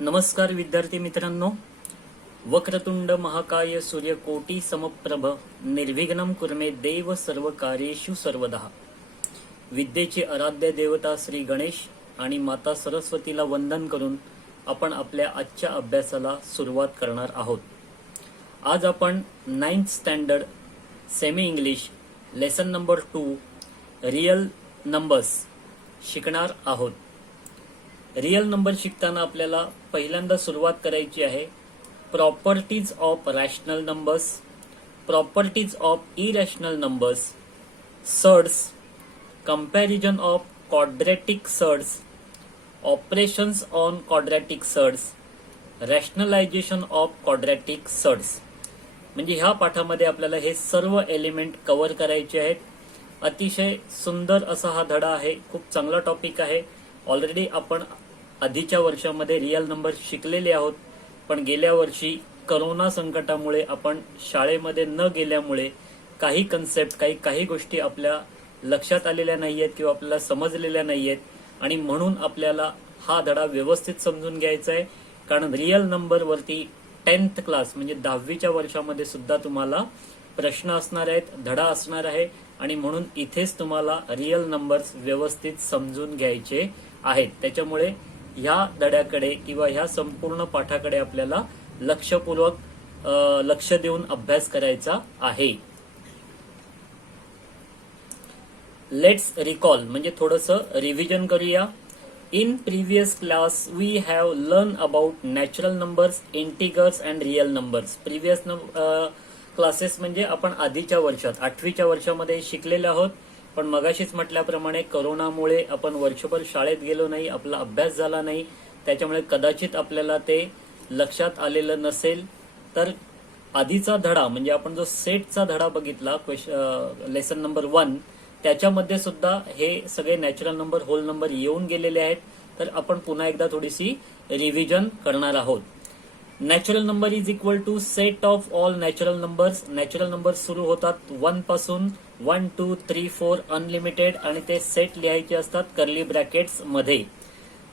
नमस्कार विद्यार्थी मित्रांनो, वक्रतुंड महाकाय सूर्यकोटी समप्रभ निर्विघ्नं कुर्मे देव सर्व कार्येषु सर्वदा. विद्येची आराध्य देवता श्री गणेश आणि माता सरस्वतीला वंदन करून आपण आपल्या आजच्या अभ्यासाला सुरुवात करणार आहोत. आज आपण 9th standard semi English lesson number 2 real numbers शिकणार आहोत. रियल नंबर शिकताना आपल्याला पहिल्यांदा सुरुवात करायची आहे properties of rational numbers, properties of irrational numbers, surds, comparison of quadratic surds, operations on quadratic surds, rationalisation of quadratic surds. म्हणजे ह्या पाठामध्ये आपल्याला हे सर्व एलिमेंट कव्हर करायचे आहेत. अतिशय सुंदर असा हा धडा आहे. खूप चांगला टॉपिक आहे. ऑलरेडी आपण आधीच्या वर्षामध्ये रियल नंबर शिकलेले आहोत, पण गेल्या वर्षी करोना संकटामुळे आपण शाळेमध्ये न गेल्यामुळे काही कन्सेप्ट काही गोष्टी आपल्या लक्षात आलेल्या नाहीयेत किंवा आपल्याला समजलेल्या नाहीयेत, आणि म्हणून आपल्याला हा धडा व्यवस्थित समजून घ्यायचा आहे. कारण रियल नंबर वरती 10th क्लास म्हणजे 10वीच्या वर्षामध्ये सुद्धा तुम्हाला प्रश्न असणार आहेत, धडा असणार आहे, आणि म्हणून इथेच तुम्हाला रियल नंबर्स व्यवस्थित समजून घ्यायचे आहेत. त्याच्यामुळे ह्या धड्याकडे किंवा ह्या संपूर्ण पाठाकडे आपल्याला लक्षपूर्वक लक्ष देऊन अभ्यास करायचा आहे. लेट्स रिकॉल म्हणजे थोडंसं रिव्हिजन करूया. In previous class we have learn about natural numbers, integers and real numbers. Previous classes म्हणजे आपण आधीच्या वर्षात 8वीच्या वर्षामध्ये शिकलेले आहोत, पण मगाशीच म्हटल्याप्रमाणे करोनामुळे आपण वर्षभर शाळेत गेलो नाही, आपला अभ्यास झाला नाही, त्याच्यामुळे कदाचित आपल्याला ते लक्षात आलेलं नसेल. तर आधीचा धडा म्हणजे आपण जो सेटचा धडा बघितला लेसन नंबर 1, त्याच्यामध्ये सुद्धा हे सगळे नॅचरल नंबर, होल नंबर येऊन गेलेले आहेत. तर आपण पुन्हा एकदा थोडीशी रिव्हिजन करणार आहोत. Natural number is equal to set of all natural numbers. Natural number सुरू होतात 1 पासून 1, 2, 3, 4 अनलिमिटेड, आणि ते सेट लिहायचे असतात कर्ली ब्रॅकेट्स मध्ये.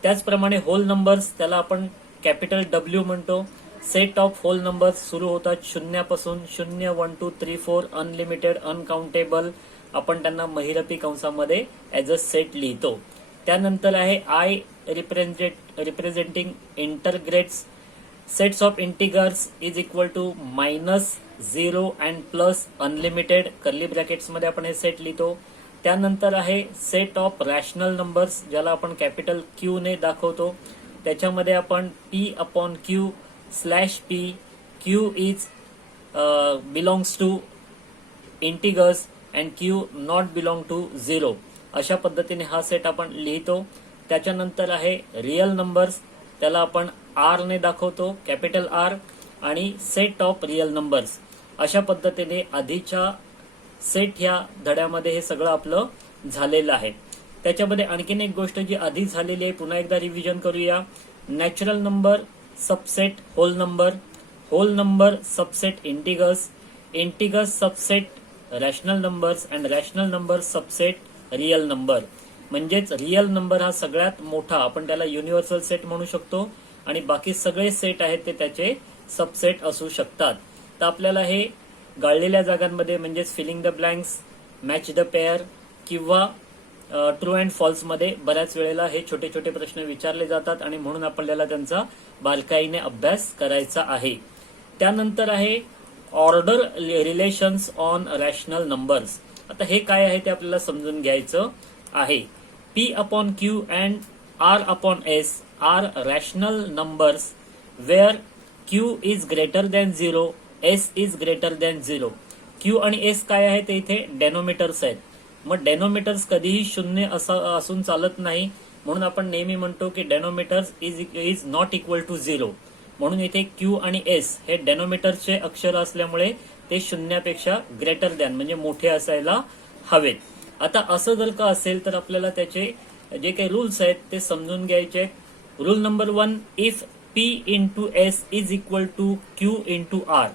त्याचप्रमाणे होल नंबर्स, त्याला आपण कॅपिटल W म्हणतो. सेट ऑफ होल नंबर्स सुरू होतात 0 पासून 0, 1, 2, 3, 4 अनलिमिटेड, अनकाउंटेबल. आपण त्यांना महिरपी कंसामध्ये ऍज अ सेट लिहितो. त्यानंतर आहे I representing integers. Sets of integers is equal to -0 and plus unlimited, curly brackets मध्ये आपण हे सेट लिहितो. त्यानंतर आहे सेट ऑफ रॅशनल नंबर्स, ज्याला आपण कॅपिटल Q ने दाखवतो. त्याच्यामध्ये आपण P/Q/P, Q is belongs to integers and Q not belong to 0, अशा पद्धतीने हा सेट आपण लिहितो. त्याच्यानंतर आहे रियल नंबर्स, त्याला आपण R ने दाखवतो, कॅपिटल R, आणि सेट ऑफ रियल नंबर्स. अशा पद्धतीने आधीच्या सेट ह्या धड्यामध्ये हे सगळं आपलं झालेलं आहे. त्याच्यामध्ये आणखीन एक गोष्ट जी आधी झालेली आहे, पुन्हा एकदा रिव्हिजन करूया. Natural number subset whole number, whole number subset integers, integers subset rational numbers, and rational number subset real number. म्हणजेच रियल नंबर हा सगळ्यात मोठा, आपण त्याला युनिव्हर्सल सेट म्हणू शकतो, आणि बाकी सगळे सेट आहेत ते त्याचे सबसेट असू शकतात. तर आपल्याला हे गाळलेल्या जागांमध्ये म्हणजेच filling the blanks, match the pair किंवा ट्रू अँड फॉल्स मध्ये बऱ्याच वेळेला हे छोटे छोटे प्रश्न विचारले जातात, आणि म्हणून आपल्याला त्यांचा बारकाईने अभ्यास करायचा आहे. त्यानंतर आहे order relations on rational numbers. आता हे काय आहे ते आपल्याला समजून घ्यायचं आहे. P/Q and R/S are rational numbers where Q is greater than 0, S is greater than 0. Q आणि S काय आहे ते इथे डेनोमिटर्स आहेत. मग डेनोमिटर्स कधीही 0 असून चालत नाही, म्हणून आपण नेहमी म्हणतो की डेनोमिटर्स इज नॉट इक्वल टू 0. म्हणून इथे Q आणि S हे डेनोमिटर्सचे अक्षर असल्यामुळे ते 0पेक्षा ग्रेटर दॅन म्हणजे मोठे असायला हवेत. आता असं जर का असेल तर आपल्याला त्याचे जे काही रूल्स आहेत ते समजून घ्यायचे. Rule number 1, if P/S is equal to Q/R,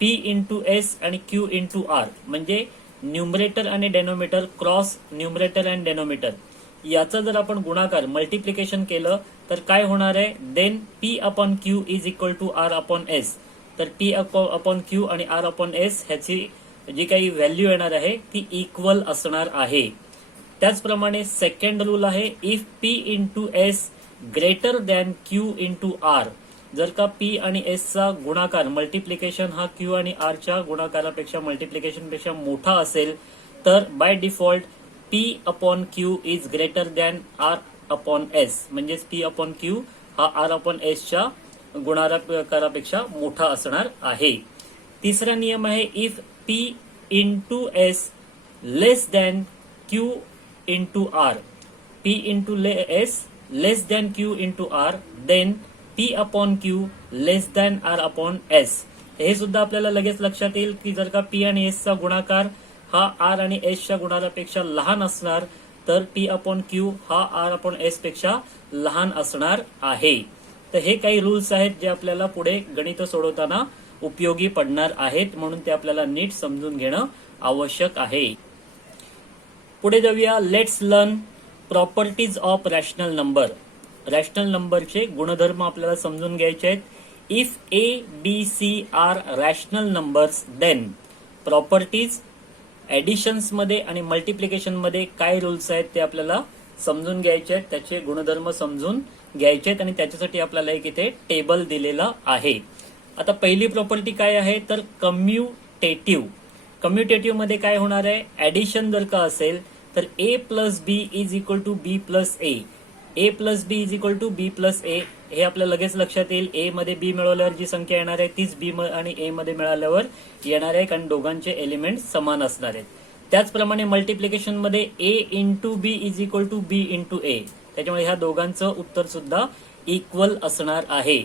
P/S आणि Q/R म्हणजे न्यूमरेटर आणि denominator cross numerator and denominator. याचा जर आपण गुणाकार मल्टिप्लिकेशन केलं तर काय होणार आहे, then P upon Q is equal to R upon S. तर P अपॉन क्यू आणि R अपॉन एस ह्याची जी काही व्हॅल्यू येणार आहे ती इक्वल असणार आहे. त्याचप्रमाणे सेकंड रूल आहे, if P into S greater than Q into R. जर का P आणि S चा गुणाकार मल्टिप्लिकेशन हा Q आणि R च्या गुणाकारापेक्षा मल्टिप्लिकेशन पेक्षा मोठा असेल तर by default P upon Q is greater than R upon S. म्हणजेच P अपॉन क्यू हा R अपॉन एस च्या गुणाकारापेक्षा मोठा असणार आहे. तिसरा नियम आहे, if P into S less than Q into R. P into S less than Q into R, then P upon Q less than R upon S. हे सुद्धा आपल्याला लगेच लक्षात येईल की जर का P आणि S चा गुणाकार हा R आणि S च्या गुणाकारापेक्षा लहान असणार तर P अपॉन क्यू हा R अपॉन एस पेक्षा लहान असणार आहे. तर हे काही रूल्स आहेत जे आपल्याला पुढे गणित सोडवताना उपयोगी पडणार आहेत, म्हणून ते आपल्याला नीट समजून घेणं आवश्यक आहे. पुढे जाऊया, let's learn properties of rational number. Rational नंबरचे गुणधर्म आपल्याला समजून घ्यायचे आहेत. If A B C are rational numbers then properties. Additions मध्ये आणि मल्टिप्लिकेशन मध्ये काय रूल्स आहेत ते आपल्याला समजून घ्यायचे आहेत, त्याचे गुणधर्म समजून घ्यायचे आहेत आणि त्याच्यासाठी आपल्याला एक इथे टेबल दिलेला आहे. आता पहिली प्रॉपर्टी काय आहे तर कम्युटेटिव्ह. कम्युटेटिव्ह मध्ये काय होणार आहे, ऍडिशन जर का असेल तर A plus B is equal to B plus A. A plus B is equal to B plus A हे आपल्याला लगेच लक्षात येईल. ए मध्ये बी मिळवल्यावर जी संख्या येणार आहे तीच बी आणि ए मध्ये मिळाल्यावर येणार आहे, कारण दोघांचे एलिमेंट समान असणार आहेत. त्याचप्रमाणे मल्टिप्लिकेशन मध्ये A into B is equal to B into A, त्याच्यामुळे ह्या दोघांचं उत्तर सुद्धा इक्वल असणार आहे.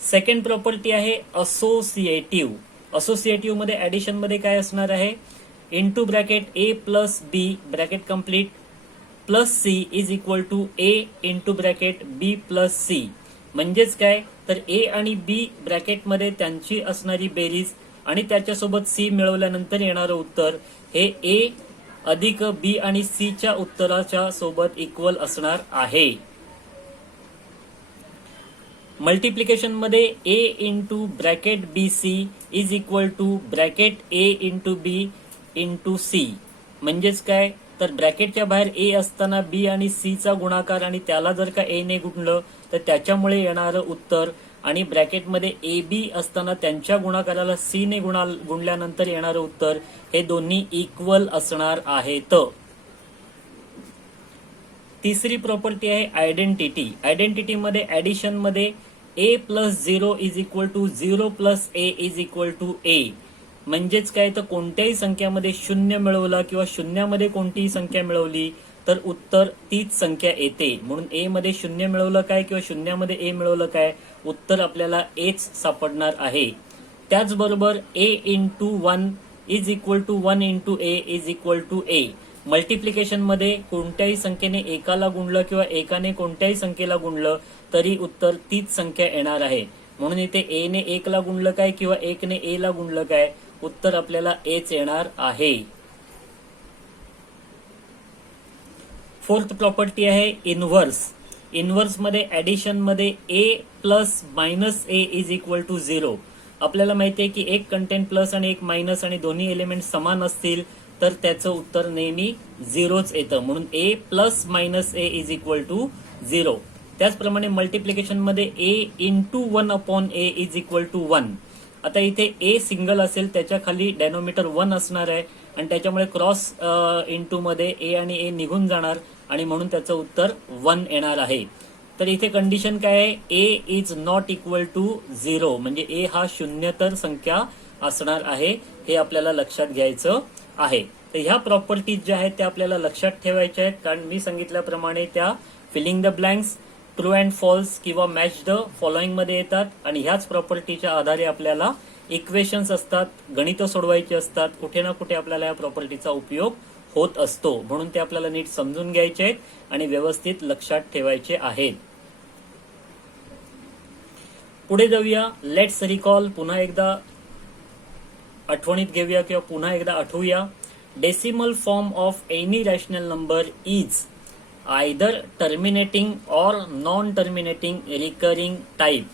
सेकंड प्रॉपर्टी आहे असोसिएटिव्ह. असोसिएटिव्ह मध्ये ऍडिशन मध्ये काय असणार आहे, into bracket A plus B bracket complete plus C is equal to A into bracket B plus C. म्हणजेच काय तर ए आणि बी ब्रॅकेटमध्ये त्यांची असणारी बेरीज आणि त्याच्यासोबत सी मिळवल्यानंतर येणारं उत्तर हे ए अधिक बी आणि सी च्या उत्तराच्या सोबत इक्वल असणार आहे. मल्टिप्लिकेशन मध्ये A into bracket B C is equal to bracket A into B into C. म्हणजेच काय तर ब्रॅकेटच्या बाहेर ए असताना बी आणि सी चा गुणाकार आणि त्याला जर का ए ने गुणलं तर त्याच्यामुळे येणारं उत्तर आणि ब्रॅकेटमध्ये ए बी असताना त्यांच्या गुणाकाराला सी ने गुणल्यानंतर येणारं उत्तर हे दोन्ही इक्वल असणार आहेत. तिसरी प्रॉपर्टी आहे आयडेंटिटी. आयडेंटिटी मध्ये ऍडिशन मध्ये A plus 0 is equal to 0 plus A is equal to A. म्हणजेच काय तर कोणत्याही संख्यामध्ये शून्य मिळवला किंवा शून्यामध्ये कोणतीही संख्या मिळवली तर उत्तर तीच संख्या येते. म्हणून ए मध्ये शून्य मिळवलं काय किंवा शून्यामध्ये ए मिळवलं काय, उत्तर आपल्याला एच सापडणार आहे. त्याचबरोबर A into 1 is equal to 1 into A is equal to A. Multiplication मध्ये कोणत्याही संख्येने एकाला गुणलं किंवा एकाने कोणत्याही संख्येला गुणलं तरी उत्तर तीच संख्या येणार आहे. म्हणून इथे ए ने 1 ला गुणलं काय किंवा 1 ने ए ला गुणलं काय, उत्तर आपल्याला एच येणार आहे. फोर्थ प्रॉपर्टी आहे इनव्हर्स. इनव्हर्स मध्ये ऍडिशन मध्ये A plus minus A is equal to 0. आपल्याला माहिती आहे की एक कंटेंट प्लस आणि एक मायनस आणि दोन्ही एलिमेंट समान असतील तर त्याचं उत्तर नेहमी 0च येतं. म्हणून A plus minus A is equal to 0. त्याचप्रमाणे मल्टिप्लिकेशन मध्ये A into 1 upon A is equal to 1. आता इथे ए सिंगल असेल त्याच्या खाली डेनोमिनेटर 1 असणार आहे आणि त्याच्यामुळे क्रॉस इंटू मध्ये ए आणि ए निघून जाणार आणि म्हणून त्याचं उत्तर 1 येणार आहे. तर इथे कंडिशन काय आहे, ए इज नॉट इक्वल टू 0 म्हणजे ए हा शून्यतर संख्या असणार आहे. हे आपल्याला लक्षात घ्यायचं आहे. तर ह्या प्रॉपर्टीज ज्या आहेत त्या आपल्याला लक्षात ठेवायच्या आहेत, कारण मी सांगितल्याप्रमाणे त्या filling the blanks, true and false किंवा मॅच द फॉलोइंग मध्ये येतात आणि ह्याच प्रॉपर्टीच्या आधारे आपल्याला इक्वेशन्स असतात, गणितं सोडवायची असतात, कुठे ना कुठे आपल्याला या प्रॉपर्टीचा उपयोग होत असतो. म्हणून ते आपल्याला नीट समजून घ्यायचे आहेत आणि व्यवस्थित लक्षात ठेवायचे आहेत. पुढे जाऊया, लेट्स रिकॉल. पुन्हा एकदा आठवणीत घेऊया किंवा पुन्हा एकदा आठवूया. Decimal form of any rational number is. Either terminating or non terminating recurring type.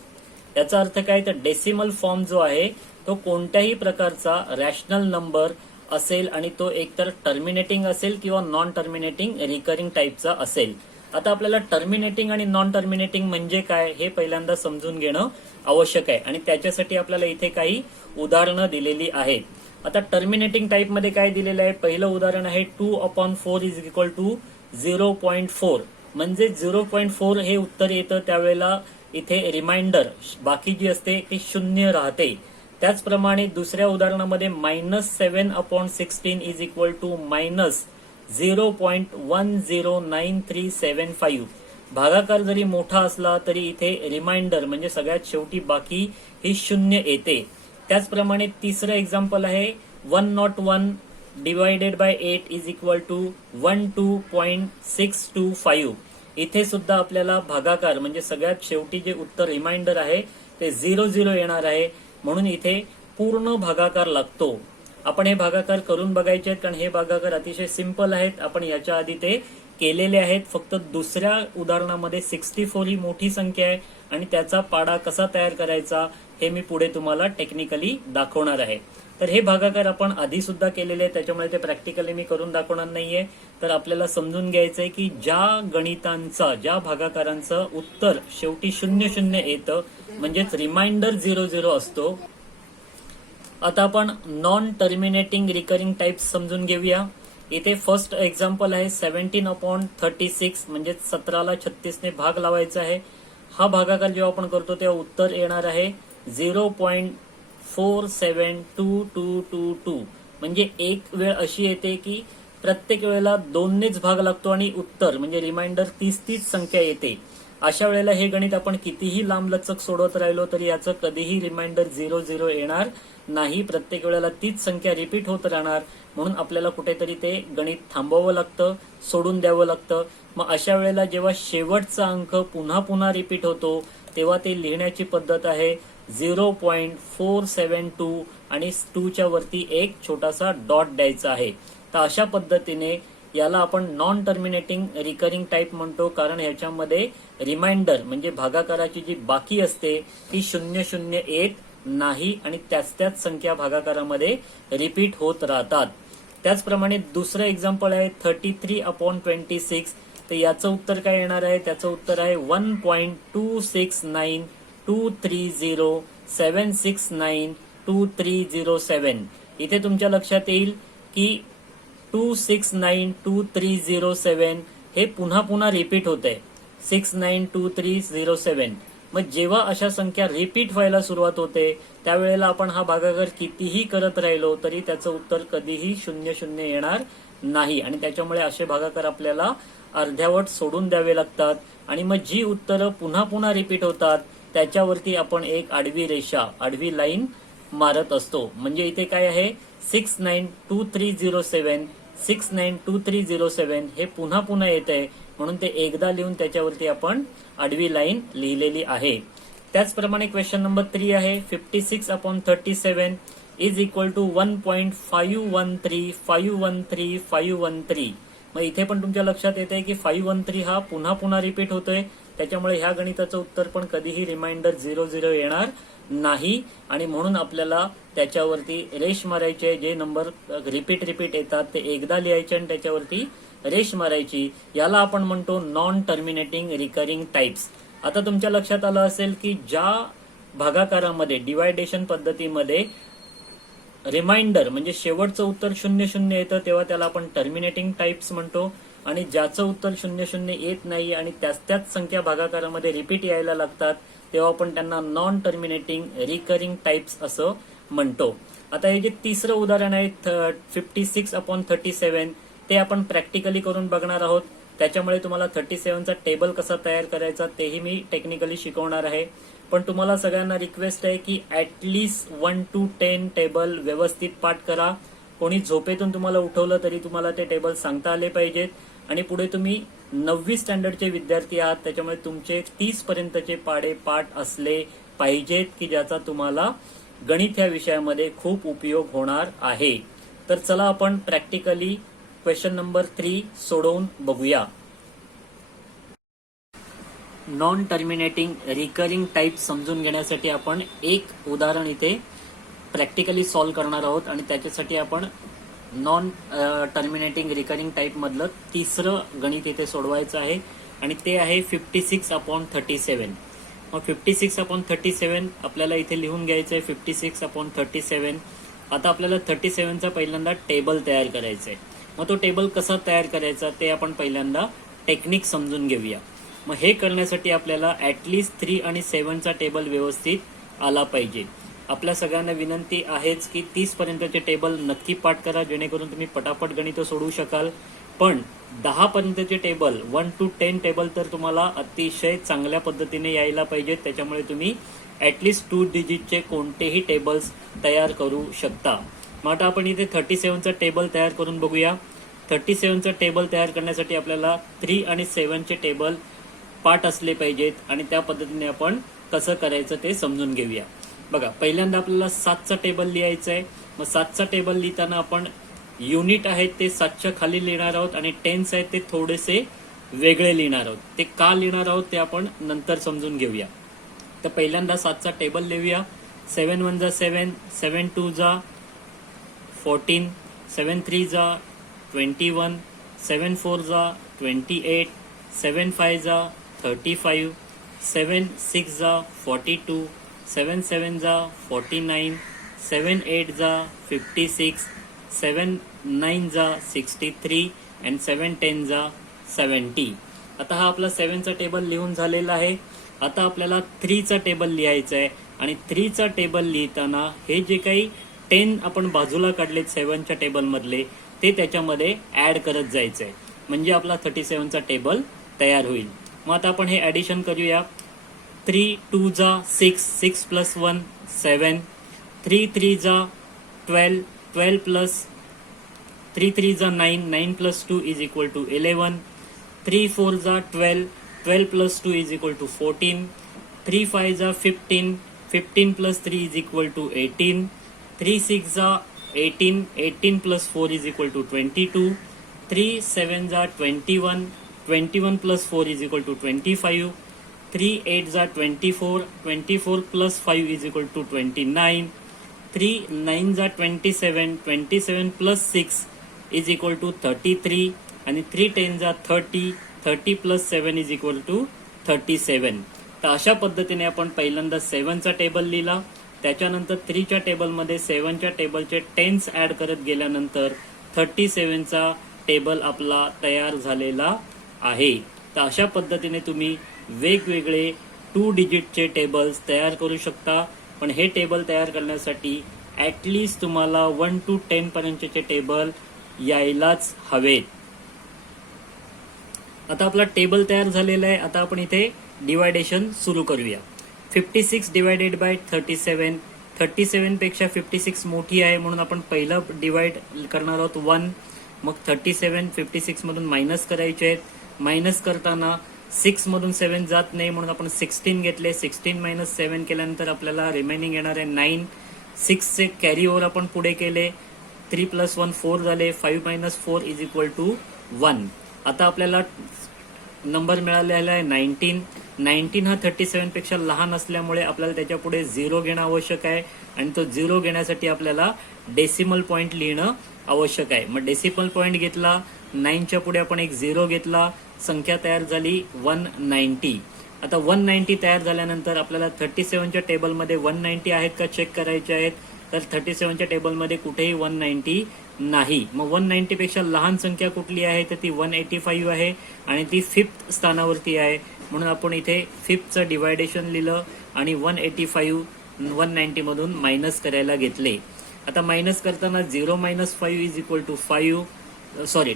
याचा अर्थ काय, तर डेसिमल फॉर्म जो आहे तो कोणत्याही प्रकारचा रॅशनल नंबर असेल आणि तो एकतर टर्मिनेटिंग असेल किंवा नॉन टर्मिनेटिंग रिकरिंग टाईपचा असेल. आता आपल्याला टर्मिनेटिंग आणि नॉन टर्मिनेटिंग म्हणजे काय हे पहिल्यांदा समजून घेणं आवश्यक आहे आणि त्याच्यासाठी आपल्याला इथे काही उदाहरणं दिलेली आहेत. आता टर्मिनेटिंग टाईप मध्ये काय दिलेलं आहे, पहिलं उदाहरण आहे 2/4 इज इक्वल टू 0.4. म्हणजे 0.4 हे उत्तर येतं त्यावेळेला इथे रिमाइंडर बाकी जी असते ती शून्य राहते. त्याचप्रमाणे दुसऱ्या उदाहरणामध्ये -7/16 इज इक्वल टू -0.109375. भागाकार जरी मोठा असला तरी इथे रिमाइंडर म्हणजे सगळ्यात शेवटी बाकी ही शून्य येते. त्याचप्रमाणे तिसरं एक्झाम्पल आहे 101 divided by 8 is equal to 12.625. इथे सुद्धा आपल्याला भागाकार म्हणजे सगळ्यात शेवटी जे उत्तर रिमाइंडर आहे ते 00 येणार आहे, म्हणून इथे पूर्ण भागाकार लागतो. आपण हे भागाकार करून बघायचे आहेत कारण हे भागाकार अतिशय सिंपल आहेत, आपण याच्या आधी ते केलेले आहेत. फक्त दुसऱ्या उदाहरणामध्ये 64 ही मोठी संख्या आहे आणि त्याचा पाडा कसा तयार करायचा हे मी पुढे तुम्हाला टेक्निकली दाखवणार आहे. तर हे भागाकार आपण आधी सुद्धा केलेले आहे, त्याच्यामुळे ते प्रॅक्टिकली मी करून दाखवणार नाहीये. तर आपल्याला समजून घ्यायचंय की ज्या गणितांचा ज्या भागाकारांचं उत्तर शेवटी 00 येतं म्हणजेच रिमाइंडर 00 असतो. आता आपण नॉन टर्मिनेटिंग रिकरिंग टाइप समजून घेऊया. इथे फर्स्ट एक्झाम्पल आहे 17/36 म्हणजे 17ला 36 ने भाग लावायचा आहे. हा भागाकार जेव्हा आपण करतो तेव्हा उत्तर येणार आहे 0.472222. म्हणजे एक वेळ अशी येते की प्रत्येक वेळेला 2नेच भाग लागतो आणि उत्तर म्हणजे रिमाइंडर 30 संख्या येते. अशा वेळेला हे गणित आपण कितीही लांबलचक सोडवत राहिलो तरी याचं कधीही रिमाइंडर 00 येणार नाही. प्रत्येक वेळेला तीच संख्या रिपीट होत राहणार, म्हणून आपल्याला कुठेतरी ते गणित थांबवावं लागतं, सोडून द्यावं लागतं. मग अशा वेळेला जेव्हा शेवटचा अंक पुन्हा पुन्हा रिपीट होतो तेव्हा ते लिहिण्याची पद्धत आहे 0.472 आणि 2च्या वरती एक छोटासा डॉट द्यायचा आहे. तर अशा पद्धतीने याला आपण नॉन टर्मिनेटिंग रिकरिंग टाईप म्हणतो, कारण ह्याच्यामध्ये रिमाइंडर म्हणजे भागाकाराची जी बाकी असते ती 00 येत नाही आणि त्याच संख्या भागाकारामध्ये रिपीट होत राहतात. त्याचप्रमाणे दुसरं एक्झाम्पल आहे 33/26. तर याचं उत्तर काय येणार आहे, त्याचं उत्तर आहे 1.26923076923007. इथे तुमच्या लक्षात येईल की 2692307 हे पुन्हा पुन्हा रिपीट होत आहे 692307. मग जेव्हा अशा संख्या रिपीट व्हायला सुरुवात होते त्यावेळेला आपण हा भागाकार कितीही करत राहिलो तरी त्याचं उत्तर कधीही 00 येणार नाही आणि त्याच्यामुळे असे भागाकार आपल्याला अर्ध्यावट सोडून द्यावे लागतात. आणि मग जी उत्तरं पुन्हा पुन्हा रिपीट होतात त्याच्यावरती आपण एक आडवी रेषा आडवी लाईन मारत असतो. म्हणजे इथे काय आहे 692307 692307 हे पुन्हा पुन्हा येत आहे म्हणून ते एकदा लिहून त्याच्यावरती आपण आडवी लाईन लिहिलेली आहे. त्याचप्रमाणे क्वेश्चन नंबर 3 आहे 56/37 इज इक्वल टू 1.513513 मग इथे पण तुमच्या लक्षात येते की 513 हा पुन्हा पुन्हा रिपीट होतोय, त्याच्यामुळे ह्या गणिताचं उत्तर पण कधीही रिमाइंडर 00 येणार नाही आणि म्हणून आपल्याला त्याच्यावरती रेष मारायचे. जे नंबर रिपीट येतात ते एकदा लिहायचे आणि त्याच्यावरती रेष मारायची. याला आपण म्हणतो नॉन टर्मिनेटिंग रिकरिंग टाइप्स. आता तुमच्या लक्षात आलं असेल की ज्या भागाकारामध्ये डिवायडेशन पद्धतीमध्ये रिमाइंडर म्हणजे शेवटचं उत्तर 00 येतं तेव्हा त्याला आपण टर्मिनेटिंग टाइप्स म्हणतो आणि ज्याचं उत्तर 00 येत नाही आणि त्याच संख्या भागाकारामध्ये रिपीट यायला लागतात तेव्हा आपण त्यांना नॉन टर्मिनेटिंग रिकरिंग टाइप्स असं म्हणतो. आता हे जे तिसरं उदाहरण आहे 56/37 ते आपण प्रॅक्टिकली करून बघणार आहोत. त्याच्यामुळे तुम्हाला 37चा टेबल कसा तयार करायचा तेही मी टेक्निकली शिकवणार आहे. पण तुम्हाला सगळ्यांना रिक्वेस्ट आहे की ऍटलीस्ट 1 to 10 टेबल व्यवस्थित पाठ करा. कोणी झोपेतून तुम्हाला उठवलं तरी तुम्हाला ते टेबल सांगता आले पाहिजेत आणि पुढे तुम्ही 9वी स्टँडर्डचे विद्यार्थी आहात त्याच्यामुळे तुमचे 30 पर्यंतचे पाढे पाठ असले पाहिजेत की ज्याचा तुम्हाला गणित या विषयामध्ये खूप उपयोग होणार आहे. तर चला आपण प्रॅक्टिकली क्वेश्चन नंबर 3 सोडवून बघूया. नॉन टर्मिनेटिंग रिकरिंग टाईप समजून घेण्यासाठी आपण एक उदाहरण इथे प्रॅक्टिकली सॉल्व्ह करणार आहोत आणि त्याच्यासाठी आपण नॉन टर्मिनेटिंग रिकरिंग टाईप मधलं तिसरं गणित इथे सोडवायचं आहे आणि ते आहे 56/37. मग 56/37 आपल्याला इथे लिहून घ्यायचं आहे. 56/37. आता आपल्याला 37चा पहिल्यांदा टेबल तयार करायचा आहे. मग तो टेबल कसा तयार करायचा ते आपण पहिल्यांदा टेक्निक समजून घेऊया. मग हे करण्यासाठी आपल्याला ॲटलिस्ट 3 आणि 7चा टेबल व्यवस्थित आला पाहिजे. आपल्या सगळ्यांना विनंती आहेच की 30 पर्यंतचे टेबल नक्की पाठ करा, जेणेकरून तुम्ही पटापट गणित सोडवू शकाल. पण 10 पर्यंतचे टेबल 1 to 10 टेबल तर तुम्हाला अतिशय चांगल्या पद्धतीने यायला पाहिजेत. त्याच्यामुळे तुम्ही ॲटलिस्ट 2 डिजिटचे कोणतेही टेबल्स तयार करू शकता. मग आता आपण इथे 37चा टेबल तयार करून बघूया. 37चा टेबल तयार करण्यासाठी आपल्याला 3 आणि 7चे टेबल पाठ असले पाहिजेत आणि त्या पद्धतीने आपण कसं करायचं ते समजून घेऊया. बघा, पहिल्यांदा आपल्याला 7चा टेबल लिहायचा आहे. मग 7चा टेबल लिहिताना आपण युनिट आहेत ते 7च्या खाली लिहिणार आहोत आणि टेन्स आहेत ते थोडेसे वेगळे लिहिणार आहोत. ते का लिहिणार आहोत ते आपण नंतर समजून घेऊया. तर पहिल्यांदा 7चा टेबल लिहूया. 7 1 जा 7, 7 2 जा 14, 7 3 जा 21, 7 4 जा 28, 7 5 जा 35, 7 6 जा 42, 7 7 जा 49, 7 8 जा 56, 7 9 जा 63 and 7 10 जा 70. आता हा आपला 7चा टेबल लिहून झालेला आहे. आता आपल्याला 3चा टेबल लिहायचा आहे आणि 3चा टेबल लिहिताना हे जे काही 10 आपण बाजूला काढलेत 7च्या टेबल मधले ते त्याच्यामध्ये ऍड करत जायचं आहे, म्हणजे आपला 37चा टेबल तयार होईल. मग आता आपण हे ऍडिशन करूया. 3 2 जा 6, 6 प्लस 1 7, 3 3 जा 12, 12 प्लस 3 3 जा 9, 9 प्लस 2 इज इक्वल टू 11, 3 4 जा 12, 12 प्लस 2 इज इक्वल टू 14, 3 5 जा 15, 15 प्लस 3 इज इक्वल टू 18, 3 6 जा 18, 18 प्लस 4 इज इक्वल टू 22, 3 7 जा 21, 21 प्लस 4 इज इक्वल टू 25, 3 8 जा 24, 24 प्लस 5 इज इक्वल टू 29, 3 9 जा 27, 27 प्लस 6 इज इक्वल टू 33 आणि 3 10 जा 30, 30 प्लस 7 इज इक्वल टू 37. तर अशा पद्धतीने आपण पहिल्यांदा 7चा टेबल लिहिला. त्याच्यानंतर 3च्या टेबलमध्ये 7च्या टेबलचे टेन्स ऍड करत गेल्यानंतर 37चा टेबल आपला तयार झालेला आहे. तर अशा पद्धतीने तुम्ही वेगवेगळे 2 डिजिटचे टेबल्स तयार करू शकता. पण हे टेबल तयार करण्यासाठी ॲटलिस्ट तुम्हाला 1 to 10 पर्यंतचे टेबल यायलाच हवेत. आता आपला टेबल तयार झालेला आहे. आता आपण इथे डिवायडेशन सुरू करूया. 56 डिवायडेड बाय 37, 37 पेक्षा 56 मोठी आहे म्हणून आपण पहिलं डिवाइड करणार आहोत 1. मग 37 56 मधून मायनस करायचे आहेत. मायनस करताना 6 मधून 7 जात नाही म्हणून आपण 16 घेतले. 16 मायनस 7 केल्यानंतर आपल्याला रिमेनिंग येणार आहे 9. 6चे कॅरी ओव्हर आपण पुढे केले. 3 प्लस 1 4 झाले. 5 मायनस 4 इज इक्वल टू 1. आता आपल्याला नंबर मिळालेला आहे 19. 19 हा 37 पेक्षा लहान असल्यामुळे आपल्याला त्याच्या पुढे 0 घेणं आवश्यक आहे आणि तो 0 घेण्यासाठी आपल्याला डेसिमल पॉईंट लिहिणं आवश्यक आहे. मग डेसिमल पॉईंट घेतला, 9च्या पुढे आपण एक 0 घेतला, संख्या तयार झाली 190. आता 190 तयार झाल्यानंतर आपल्याला 37च्या टेबलमध्ये 190 आहेत का चेक करायचे आहेत. तर 37च्या टेबलमध्ये कुठेही 190 नाही. मग 190 पेक्षा लहान संख्या कुठली आहे तर ती 185 आहे आणि ती 5th स्थानावरती आहे म्हणून आपण इथे 5thचं डिवायडेशन लिहिलं आणि 185 190 मधून मायनस करायला घेतले. आता मायनस करताना 0 minus 5 is equal to 5,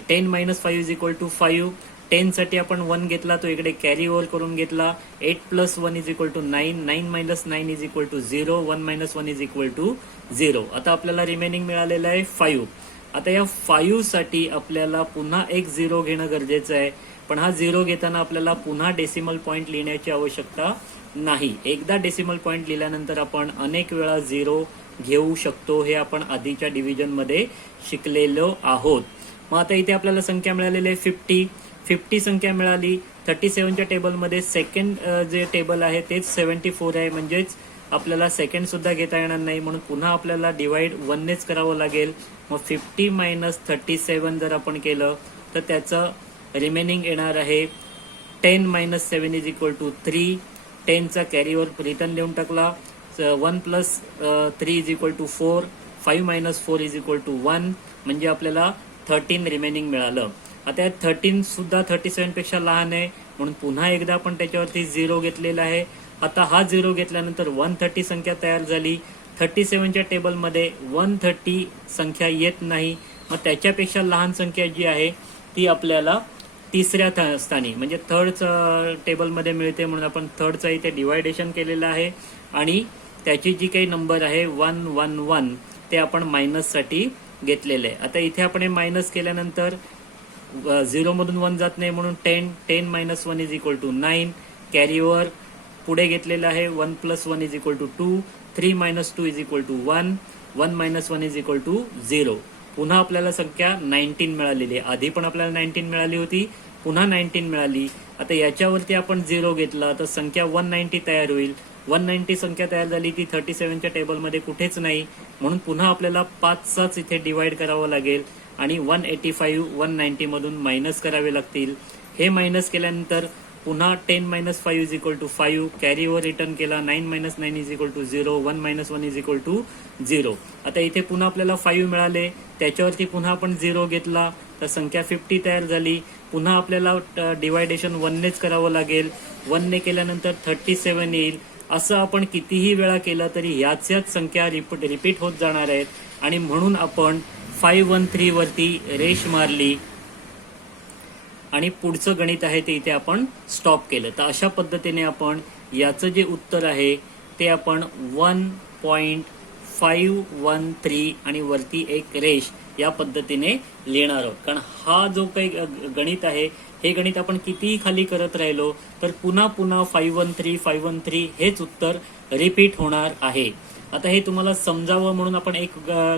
10 minus 5 is equal to 5. 10 साठी आपण 1 घेतला, तो इकडे कॅरी ओव्हर करून घेतला. 8 plus 1 is equal to 9, 9 minus 9 is equal to 0, 1 minus 1 is equal to 0. आता आपल्याला रिमेनिंग मिळालेलं आहे 5. आता या 5 साठी आपल्याला पुन्हा एक 0 घेणं गरजेचं आहे. पण हा 0 घेताना आपल्याला पुन्हा डेसिमल पॉईंट लिहिण्याची आवश्यकता नाही. एकदा डेसिमल पॉईंट लिहिल्यानंतर आपण अनेक वेळा 0 घेऊ शकतो. हे आपण आधीच्या डिव्हिजन मध्ये शिकलेलो आहोत. मग आता इथे आपल्याला संख्या मिळालेली आहे 50. 50 संख्या मिळाली 37च्या टेबलमध्ये सेकंड जे टेबल आहे तेच 74 आहे, म्हणजेच आपल्याला सेकंड सुद्धा घेता येणार नाही, म्हणून पुन्हा आपल्याला डिवाइड 1नेच करावं लागेल. मग 50 मायनस 37 जर आपण केलं तर त्याचं रिमेनिंग येणार आहे 10 मायनस 7 इज इक्वल टू 3. 10चा कॅरीवर रिटर्न लिहून टाकला. 1 plus 3 is equal to 4. 5 minus 4 is equal to 1, म्हणजे आपल्याला 13 रिमेनिंग मिळालं. आता 13 सुद्धा 37 पेक्षा लहान आहे, म्हणून पुन्हा एकदा आपण त्याच्यावरती 0 घेतलेला आहे. आता हा 0 घेतल्यानंतर 130 संख्या तयार झाली. 37च्या टेबलमध्ये 130 संख्या येत नाही, मग त्याच्यापेक्षा लहान संख्या जी आहे ती आपल्याला तिसऱ्या स्थानी म्हणजे थर्ड टेबलमध्ये मिळते, म्हणून आपण थर्डचा इथे डिवायडेशन केलेलं आहे आणि त्याची जी काही नंबर आहे 111 ते आपण मायनससाठी घेतलेले आहे. आता इथे आपण हे मायनस केल्यानंतर 0 मधून 1 जात नाही, म्हणून 10 मायनस 1 इज इक्वल टू 9. कॅरीवर पुढे घेतलेलं आहे 1 plus 1 is equal to 2. 3 minus 2 is equal to 1. 1 minus 1 is equal to 0. पुन्हा आपल्याला संख्या 19 मिळालेली आहे. आधी पण आपल्याला 19 मिळाली होती, पुन्हा 19 मिळाली. आता याच्यावरती आपण 0 घेतला तर संख्या 190 तयार होईल. 190 संख्या तयार झाली ती 37च्या टेबलमध्ये कुठेच नाही, म्हणून पुन्हा आपल्याला 5चाच इथे डिवाइड करावं लागेल आणि 185 190 मधून मायनस करावे लागतील. हे मायनस केल्यानंतर पुन्हा 10 मायनस 5 इज इक्वल टू 5. कॅरीवर रिटर्न केला. 9 minus 9 is equal to 0. 1 minus 1 is equal to 0. आता इथे पुन्हा आपल्याला 5 मिळाले, त्याच्यावरती पुन्हा आपण 0 घेतला तर संख्या 50 तयार झाली. पुन्हा आपल्याला डिवायडेशन 1नेच करावं लागेल. 1ने केल्यानंतर 37 येईल. असं आपण कितीही वेळा केलं तरी ह्याच संख्या रिपीट होत जाणार आहेत, आणि म्हणून आपण 513 वरती रेष मारली आणि पुढचं गणित आहे ते इथे आपण स्टॉप केलं. तर अशा पद्धतीने आपण याचं जे उत्तर आहे ते आपण 1.513 आणि वरती एक रेष या पद्धतीने लिहिणार आहोत. कारण हा जो काही गणित आहे हे गणित आपण कितीही खाली करत राहिलो तर पुन्हा पुन्हा 513 हेच उत्तर रिपीट होणार आहे. आता हे तुम्हाला समजावं म्हणून आपण एक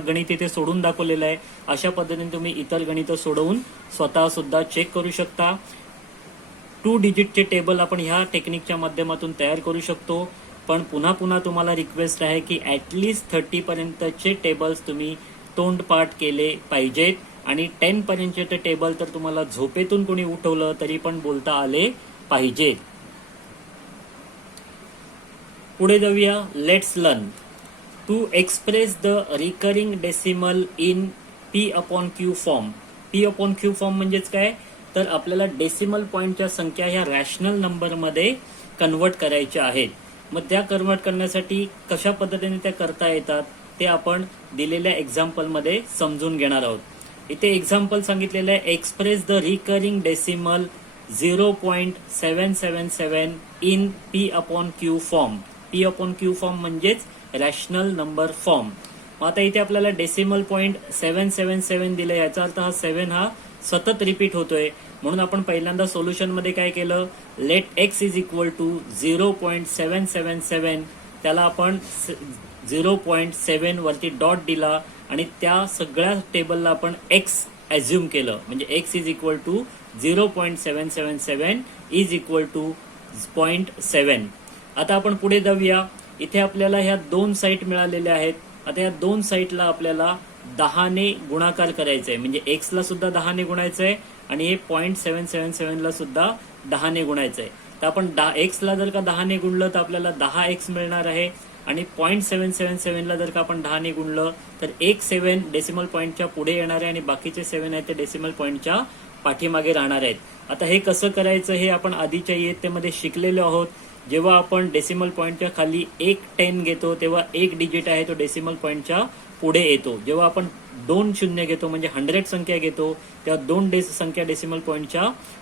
गणित इथे सोडून दाखवलेलं आहे. अशा पद्धतीने तुम्ही इतर गणितं सोडवून स्वतः सुद्धा चेक करू शकता. 2 डिजिटचे टेबल आपण ह्या टेक्निकच्या माध्यमातून तयार करू शकतो, पण पुन्हा पुन्हा तुम्हाला रिक्वेस्ट आहे की ॲटलिस्ट 30 पर्यंतचे टेबल्स तुम्ही तोंडपाठ केले पाहिजेत, आणि 10 पर्यंतचे टेबल तर तुम्हाला झोपेतून कोणी उठवलं तरी पण बोलता आले पाहिजेत. पुढे जाऊया. Let's learn to express the recurring decimal in P/Q form. P/Q form म्हणजेच काय, तर आपल्याला डेसिमल पॉईंटच्या संख्या ह्या रॅशनल नंबरमध्ये कन्वर्ट करायच्या आहेत. मग त्या कन्वर्ट करण्यासाठी कशा पद्धतीने त्या करता येतात ते आपण दिलेल्या एक्झाम्पलमध्ये समजून घेणार आहोत. इथे एक्झाम्पल सांगितलेलं आहे, express the recurring decimal 0.777 in P/Q form. P/Q form म्हणजेच रॅशनल नंबर फॉर्म. मग आता इथे आपल्याला डेसिमल पॉईंट 777 दिलं, याचा अर्थ हा 7 हा सतत रिपीट होतोय, म्हणून आपण पहिल्यांदा सोल्युशन मध्ये काय केलं, let x is equal to 0.777, त्याला आपण 0.7 वरती डॉट दिला आणि त्या सगळ्या टेबलला आपण x ॲझ्युम केलं, म्हणजे x is equal to 0.777 is equal to 0.7. आता आपण पुढे जाऊया. इथे आपल्याला ह्या 2 साईट मिळालेल्या आहेत. आता या 2 साईटला आपल्याला 10 ने गुणाकार करायचा आहे, म्हणजे x ला सुद्धा 10 ने गुणायचं आहे आणि हे 0.777 ला सुद्धा 10 ने गुणायचं आहे. तर आपण x ला जर का 10 ने गुणलं तर आपल्याला 10x मिळणार आहे, आणि 0.777 ला जर का आपण 10 ने गुणलं तर एक 7 डेसिमल पॉईंटच्या पुढे येणार आहे आणि बाकीचे 7 आहेत ते डेसिमल पॉईंटच्या पाठीमागे राहणार आहेत. आता हे कसं करायचं हे आपण आधीच्या इयत्तेमध्ये शिकलेलो आहोत. जेव्हा आपण डेसिमल पॉईंटच्या खाली एक 10 घेतो तेव्हा एक डिजिट आहे तो डेसिमल पॉईंटच्या पुढे येतो. जेव्हा आपण 2 शून्य घेतो म्हणजे 100 संख्या घेतो तेव्हा 2 संख्या डेसिमल पॉईंटच्या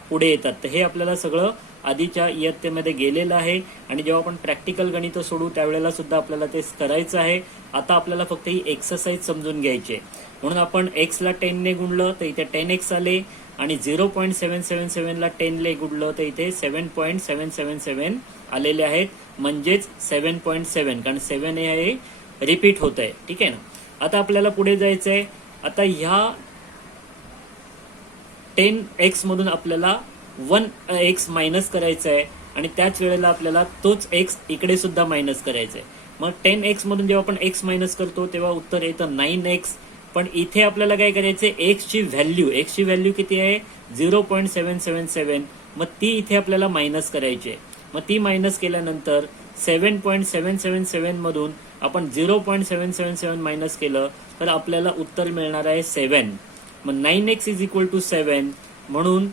पुढे येतात. तर हे आपल्याला सगळं आधीच्या इयत्तेमध्ये गेलेलं आहे, आणि जेव्हा आपण प्रॅक्टिकल गणित सोडू त्यावेळेला सुद्धा आपल्याला ते करायचं आहे. आता आपल्याला फक्त ही एक्सरसाइज समजून घ्यायची आहे. म्हणून आपण x ला 10 ने गुणलं तर इथे 10x आले, आणि 0.777 ला 10 ने गुणलं तर इथे 7.777 आलेले आहेत, म्हणजेच 7.7, कारण 7 हे रिपीट होत आहे. ठीक आहे ना. आता आपल्याला पुढे जायचं आहे. आता ह्या 10x मधून आपल्याला 1x मायनस करायचा आहे आणि त्याच वेळेला आपल्याला तोच x इकडे सुद्धा मायनस करायचा आहे. मग 10x मधून जेव्हा आपण x मायनस करतो तेव्हा उत्तर येतं 9x. पण इथे आपल्याला काय करायचंय, x ची व्हॅल्यू किती आहे 0.777. मग ती इथे आपल्याला मायनस करायची आहे. मग ती मायनस केल्यानंतर 7.777 मधून आपण 0.777 मायनस केलं तर आपल्याला उत्तर मिळणार आहे 7. मग 9x इज इक्वल टू 7 म्हणून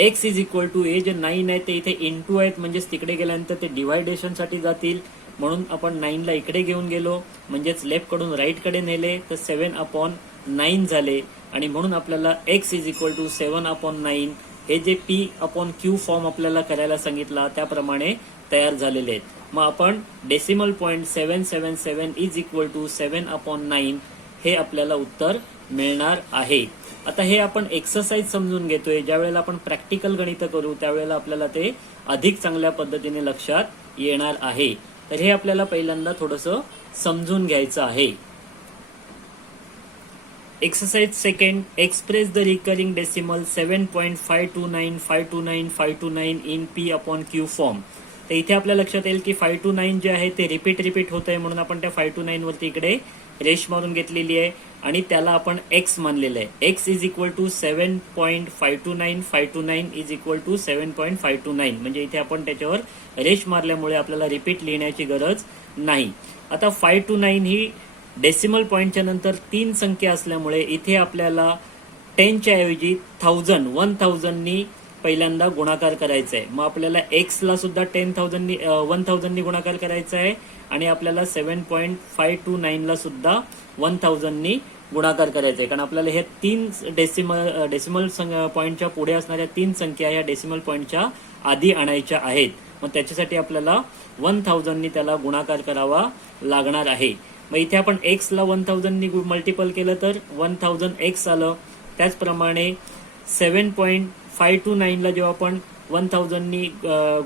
x इज इक्वल टू हे जे 9 आहे ते इथे इंटू आहेत म्हणजेच तिकडे गेल्यानंतर ते डिव्हायडेशन साठी जातील. म्हणून आपण 9 ला इकडे घेऊन गेलो म्हणजेच लेफ्ट कडून राईट कडे नेले तर 7/9 झाले आणि म्हणून आपल्याला x इज इक्वल टू 7/9 हे जे p/q फॉर्म आपल्याला करायला सांगितला त्याप्रमाणे तयार झालेले आहेत. मग आपण decimal point 777 is equal to 7/9 हे आपल्याला उत्तर मिळणार आहे. आता हे आपण एक्सरसाइज समजून घेतोय, ज्या वेळेला आपण प्रॅक्टिकल गणित करू त्यावेळेला आपल्याला ते अधिक चांगल्या पद्धतीने लक्षात येणार आहे. तर हे आपल्याला पहिल्यांदा थोडंसं समजून घ्यायचं आहे. Exercise second, express the recurring decimal 7.529 in p/q form. तर इथे आपल्या लक्षात येईल की 529 जे आहे ते रिपीट होत आहे म्हणून आपण त्या 529 वरती इकडे रेश मारून घेतलेली आहे आणि त्याला आपण x मानलेलं आहे. x is equal to 7.529 is equal to 7.529 म्हणजे इथे आपण त्याच्यावर रेश मारल्यामुळे आपल्याला रिपीट लिहिण्याची गरज नाही. आता 529 ही डेसिमल पॉइंटच्या नंतर 3 संख्या असल्यामुळे इथे आपल्याला 10च्या ऐवजी 1000 नी पहिल्यांदा गुणाकार करायचा आहे. मग आपल्याला x ला सुद्धा 1000 नी गुणाकार करायचा आहे आणि आपल्याला 7.529 ला सुद्धा 1000 नी गुणाकार करायचा आहे. कारण आपल्याला हे 3 डेसिमल पॉइंटच्या पुढे असणाऱ्या 3 संख्या या डेसिमल पॉइंटच्या आधी आणायच्या आहेत. मग त्याच्यासाठी आपल्याला 1000 नी त्याला गुणाकार करावा लागणार आहे. मग इथे आपण x ला 1000 नी मल्टिपल केलं तर 1000x आलं. त्याचप्रमाणे 7.529 ला जेव्हा आपण 1000 नी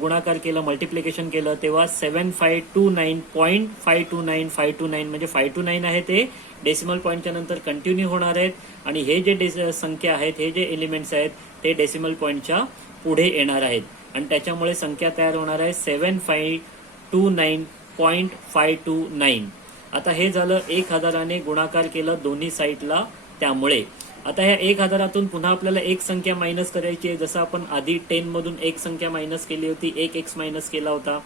गुणाकार केलं, मल्टिप्लिकेशन केलं तेव्हा 7529.529 म्हणजे 529 आहे ते डेसिमल पॉइंटच्या नंतर कंटिन्यू होणार आहेत आणि हे जे संख्या आहेत, हे जे एलिमेंट्स आहेत ते डेसिमल पॉइंटच्या पुढे येणार आहेत आणि त्याच्यामुळे संख्या तयार होणार आहे 7529.529. आता हे झालं 1000ने गुणाकार केलं दोन्ही साईडला. त्यामुळे आता ह्या 1000तून पुन्हा आपल्याला एक संख्या मायनस करायची आहे. जसं आपण आधी 10 मधून एक संख्या मायनस केली होती, 1x मायनस केला होता.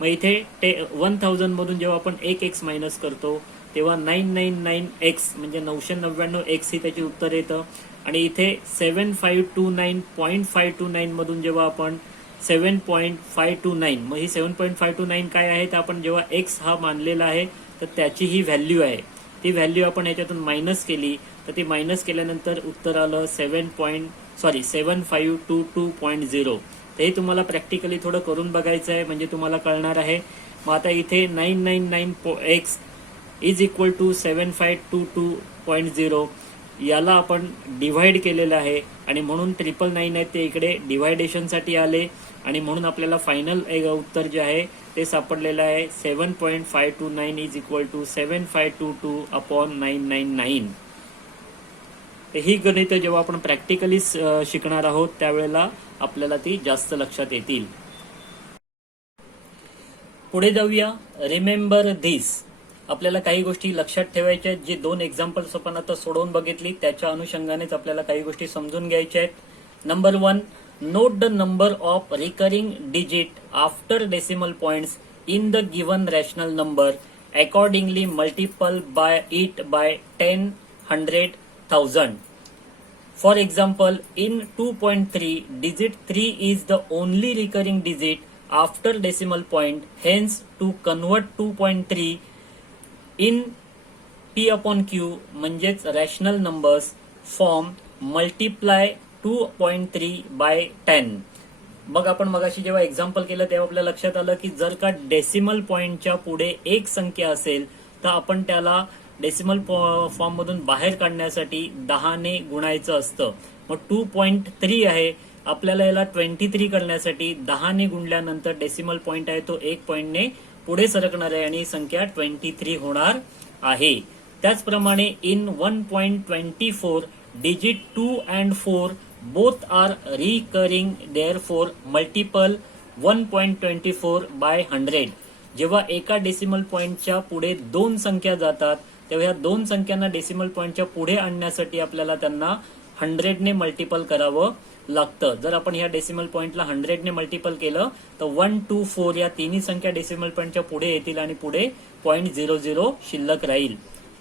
मग इथे 1000 मधून जेव्हा आपण 1x मायनस करतो तेव्हा 999x म्हणजे 999x ही त्याची उत्तर येतं. आणि इथे 7529.529 मधून जेव्हा आपण 7.529 मग ही 7.529 काय आहे तर आपण जेव्हा x हा मानलेला आहे तर त्याची ही व्हॅल्यू आहे. ती व्हॅल्यू आपण याच्यातून मायनस केली तर ती मायनस केल्यानंतर उत्तर आलं 7522.0. तर हे तुम्हाला प्रॅक्टिकली थोडं करून बघायचं आहे म्हणजे तुम्हाला कळणार आहे. मग आता इथे 999x इज इक्वल टू 7522.0 याला आपण डिव्हाइड केलेलं आहे आणि म्हणून 999 आहेत ते इकडे डिव्हायडेशनसाठी आले आणि म्हणून आपल्याला फायनल उत्तर जे आहे ते सापडलेलं आहे 7.529 इज इक्वल टू 7522/999. ही गणितं जेव्हा आपण प्रॅक्टिकली शिकणार आहोत त्यावेळेला आपल्याला ती जास्त लक्षात येतील. पुढे जाऊया. Remember this. आपल्याला काही गोष्टी लक्षात ठेवायच्या आहेत. जी 2 एक्झाम्पल्स आपण आता सोडवून बघितली त्याच्या अनुषंगानेच आपल्याला काही गोष्टी समजून घ्यायच्या आहेत. Number 1, note the number of recurring digit after decimal points in the given rational number, accordingly multiple bye it by 10, 100, 1000. For example, in 2.3, digit 3 is the only recurring digit after decimal point. Hence, to convert 2.3 in p/q म्हणजेच rational numbers form multiply 2.3 by 10. मग आपण मगाशी जेव्हा example केलं तेव्हा आपल्या लक्षात आलं की जर का डेसिमल पॉइंटच्या पुढे एक संख्या असेल तर आपण त्याला डेसिमल फॉर्म मधून बाहेर काढण्यासाठी 10 ने गुणायचं असतं. मग 2.3 आहे, आपल्याला याला 23 करण्यासाठी 10 ने गुणल्यानंतर डेसिमल पॉइंट आहे तो 1 पॉइंटने पुढे सरकणार आहे आणि ही संख्या 23 होणार आहे. त्याचप्रमाणे in 1.24 digit 2 and 4 both are recurring therefore multiple 1.24/100. जेव्हा एका डेसिमल पॉइंटच्या पुढे दोन संख्या जातात तेव्हा या दोन संख्यांना डेसिमल पॉइंटच्या पुढे आणण्यासाठी आपल्याला त्यांना 100 ने मल्टिपल करावं लागतं. जर आपण ह्या डेसिमल पॉइंटला 100 ने मल्टिपल केलं तर 1, 2, 4 या तिन्ही संख्या डेसिमल पॉइंटच्या पुढे येतील आणि पुढे 0.00 शिल्लक राहील.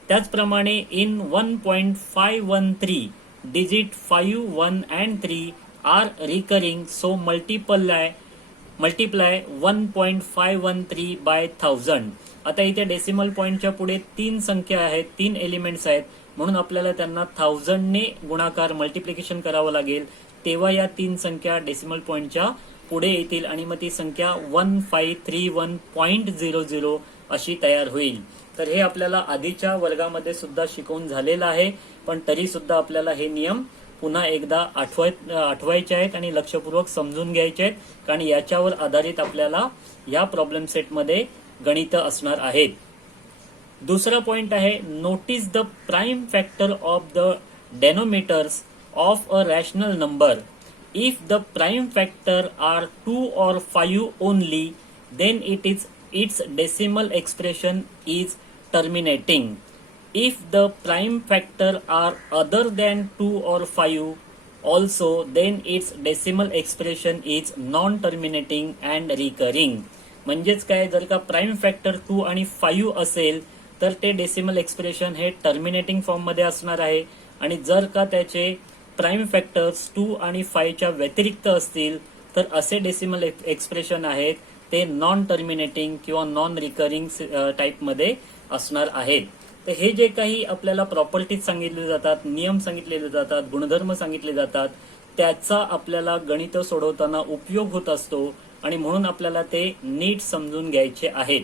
त्याचप्रमाणे in 1.513 digit 5, 1 and 3 are recurring, so multiply 1.513 by 1000. आता इथे डेसिमल पॉइंटच्या पुढे तीन संख्या आहेत, तीन एलिमेंट्स आहेत, म्हणून आपल्याला त्यांना 1000 ने गुणाकार मल्टिप्लिकेशन करावं लागेल. तेव्हा या तीन संख्या डेसिमल पॉइंटच्या पुढे येतील आणि मग ती संख्या 1531.00 अशी तयार होईल. तर हे आपल्याला आधीच्या वर्गामध्ये सुद्धा शिकवून झालेलं आहे, पण तरी सुद्धा आपल्याला हे नियम पुन्हा एकदा आठवायचे आहेत आणि लक्षपूर्वक समजून घ्यायचे आहेत, कारण याच्यावर आधारित आपल्याला या प्रॉब्लेम सेटमध्ये गणित असणार आहेत. दुसरा पॉइंट आहे, notice the prime factor of the denominators of a rational number. If the prime factor are 2 or 5 only, then its decimal expression is terminating. If the prime factor are other than 2 or 5 also, then its decimal expression is non-terminating and recurring. म्हणजेच काय, जर का prime factor 2 आणि 5 असेल तर ते decimal expression हे terminating form मध्ये असणार आहे, आणि जर का त्याचे प्राइम फॅक्टर्स 2 आणि 5 च्या व्यतिरिक्त असतील तर असे डेसिमल एक्सप्रेशन आहेत ते नॉन टर्मिनेटिंग किंवा नॉन रिकरिंग टाइप मध्ये असणार आहेत. तर हे जे काही आपल्याला प्रॉपर्टीज सांगितले जातात, नियम सांगितलेले जातात, गुणधर्म सांगितले जातात, त्याचा आपल्याला गणित सोडवताना उपयोग होत असतो आणि म्हणून आपल्याला ते नीट समजून घ्यायचे आहेत.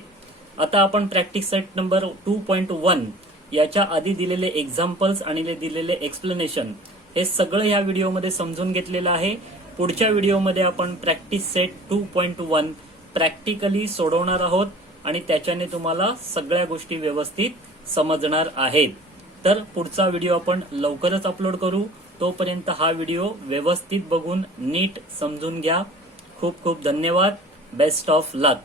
आता आपण प्रॅक्टिस सेट नंबर 2.1 याच्या आधी दिलेले एक्झाम्पल्स आणि दिलेले एक्सप्लेनेशन हे सगळं या व्हिडिओमध्ये समजून घेतलेलं आहे. पुढच्या व्हिडिओमध्ये आपण प्रॅक्टिस सेट 2.1 प्रॅक्टिकली सोडवणार आहोत आणि त्याच्याने तुम्हाला सगळ्या गोष्टी व्यवस्थित समजणार आहेत. तर पुढचा व्हिडिओ आपण लवकरच अपलोड करू. तोपर्यंत हा व्हिडिओ व्यवस्थित बघून नीट समजून घ्या. खूप खूप धन्यवाद. Best of luck.